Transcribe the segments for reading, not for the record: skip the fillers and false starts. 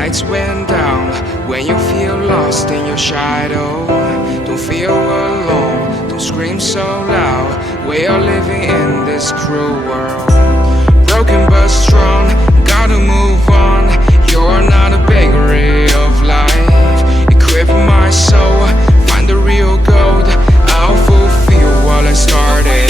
lights went down. When you feel lost in your shadow, don't feel alone, don't scream so loud. We are living in this cruel world, broken but strong, gotta move on. You're not a bakery of life. Equip my soul, find the real gold. I'll fulfill what I started.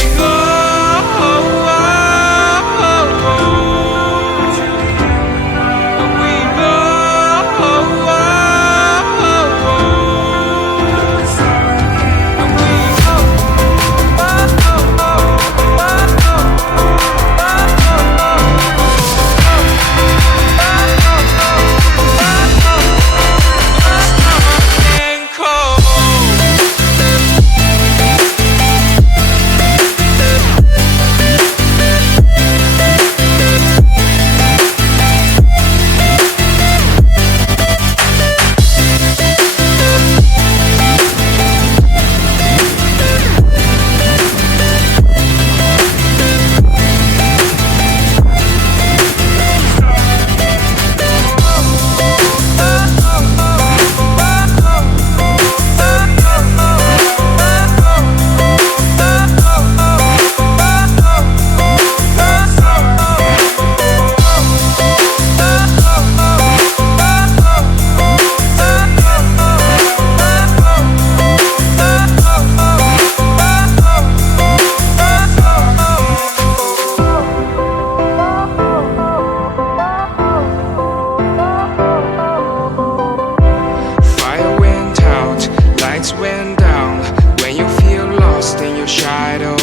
Went down. When you feel lost in your shadow,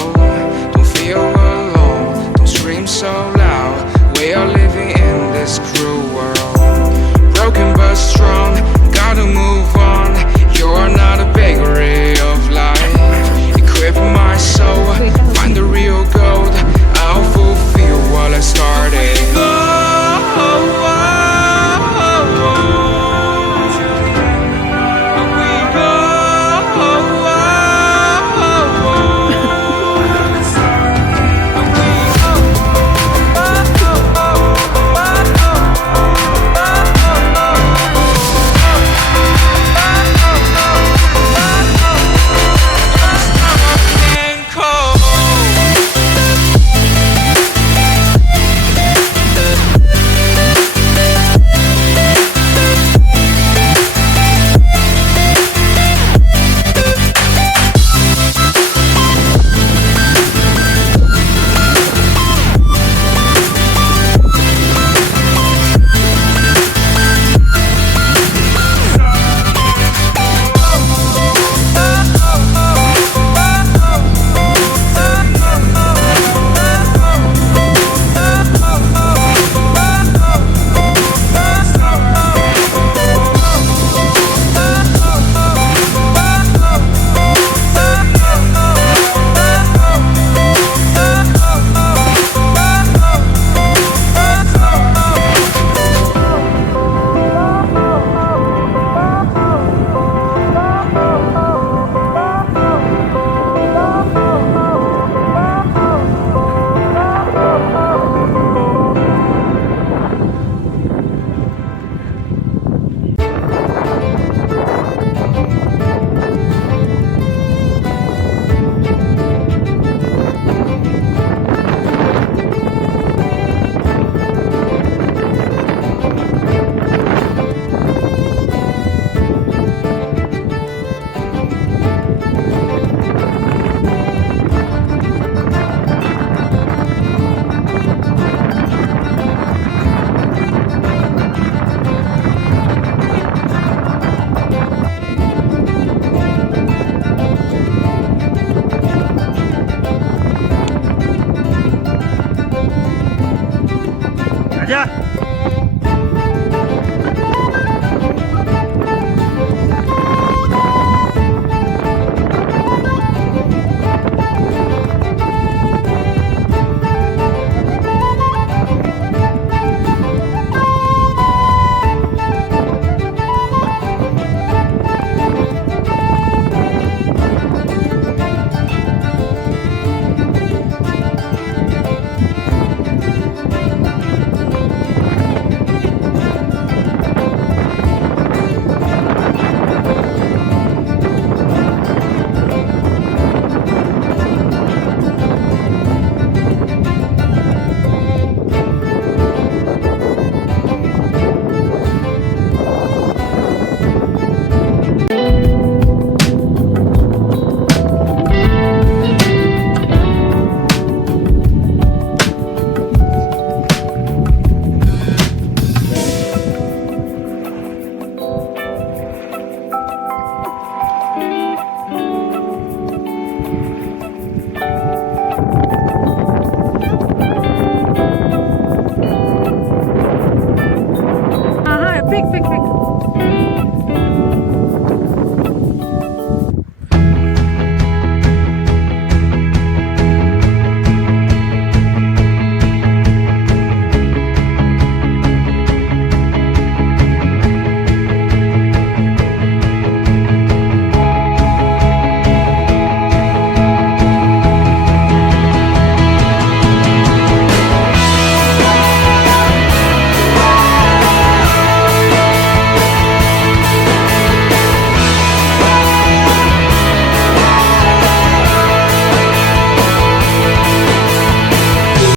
don't feel alone, don't scream so loud. We are living in this cruel world, broken but strong, gotta move on. You're not a bakery of life. Equip my soul, find the real gold. I'll fulfill what I started. Aja.